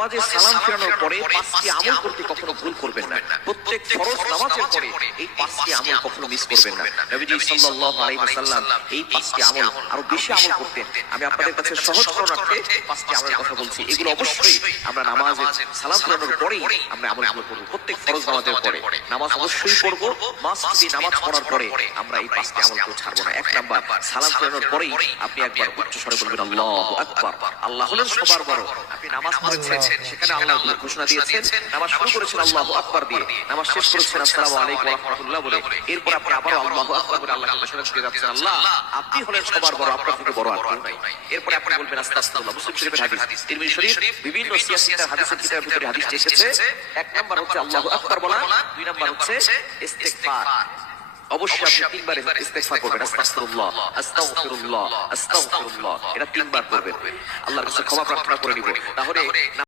নামাজে সালাম ফেরানোর পরে পাঁচটি আমল করতে কখনো ভুল করবেন না। প্রত্যেক ফরজ নামাজের পরে এই পাঁচটি আমল কখনো মিস করবেন না। নবীজি সাল্লাল্লাহু আলাইহি ওয়াসাল্লাম এই পাঁচটি আমল আরো বেশি আমল করতেন। আমি আপনাদের কাছে সহজ করতে পাঁচটি আমলের কথা বলছি। এগুলো অবশ্যই আমরা নামাজে সালাম ফেরানোর পরেই আমরা আমলগুলো করব। প্রত্যেক ফরজ নামাজের পরে নামাজ অবশ্যই পড়ব। মাস্ট নামাজ পড়ার পরে আমরা এই পাঁচটি আমলকে ছাড়বো না। এক নাম্বার, সালাম ফেরানোর পরেই আপনি একবার উচ্চ স্বরে বলবেন আল্লাহু আকবার। আল্লাহ হলেন সবার বড়। আপনি নামাজ পড়েছেন, সেখানে আল্লাহ ঘোষণা দিয়েছেন, নামাজ শুরু করেছেন আল্লাহু আকবার দিয়ে, নামাজ শেষ করেছেন আসসালামু আলাইকুম ওয়া রাহমাতুল্লাহ বলে, এরপর আপনি আবার আল্লাহু আকবার বলে আল্লাহকে ঘোষণা দিয়ে যাচ্ছেন আল্লাহ আপনি হলেন সবার বড়, আপনার থেকে বড় আর কেউ নাই। এরপর আপনি বলবেন আস্তাগফিরুল্লাহ। মুসলিম শরীফের হাদিস, তিরমিজি শরীফ, বিভিন্ন সিয়াসিতার হাদিসের কিতাবের ভিতরে হাদিস এসেছে। এক নাম্বার হচ্ছে আল্লাহু আকবার বলা, দুই নাম্বার হচ্ছে ইস্তিগফার। অবশ্যই আপনি তিনবার ইস্তিগফার করবেন, আস্তাগফিরুল্লাহ আস্তাগফিরুল্লাহ আস্তাগফিরুল্লাহ, এটা তিনবার করবেন। আল্লাহর কাছে ক্ষমা প্রার্থনা করে নিব। তাহলে